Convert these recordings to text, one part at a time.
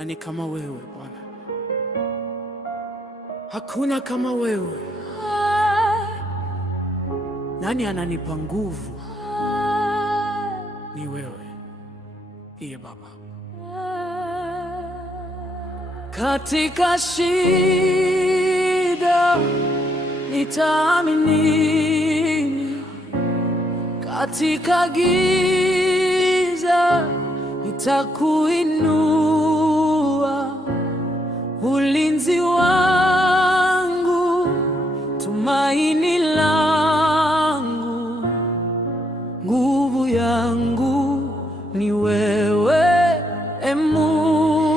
yani kama wewe Bwana, hakuna kama wewe. Nani ananipa nguvu? Ni wewe, iye Baba. Katika shida nitaamini, katika giza nitakuinua. Ulinzi wangu, tumaini langu, nguvu yangu ni wewe, Mungu.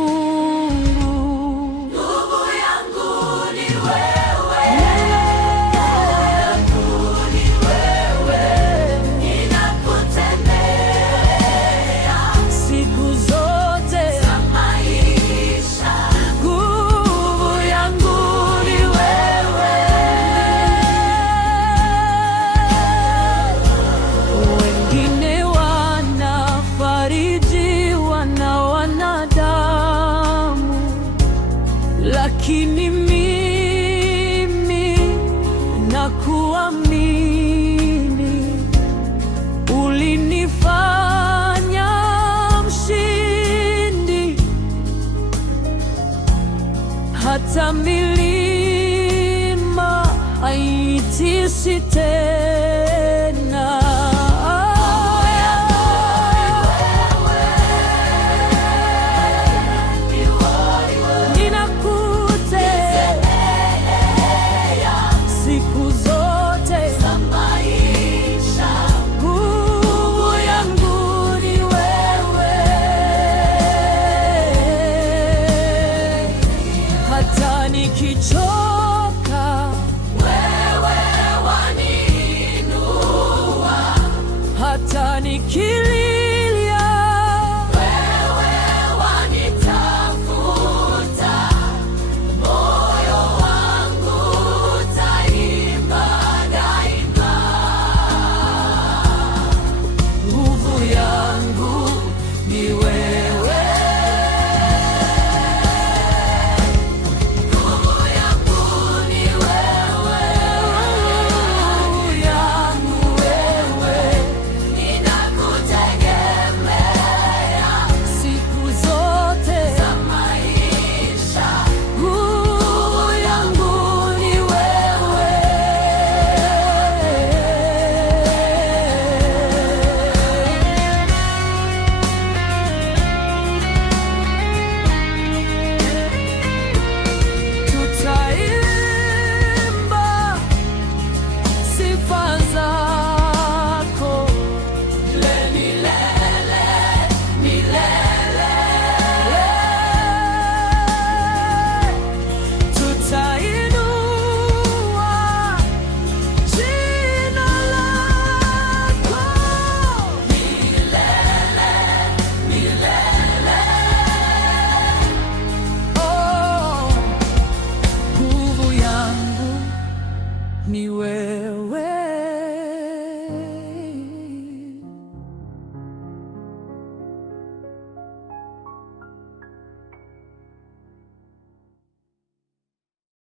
Lakini mimi nakuamini, ulinifanya mshindi, hata milima haitisi tena. Nikichoka wewe waniinua, hata nikililia wewe wanitafuta. Moyo wangu utaimba daima, nguvu yangu ni wewe. Ni wewe.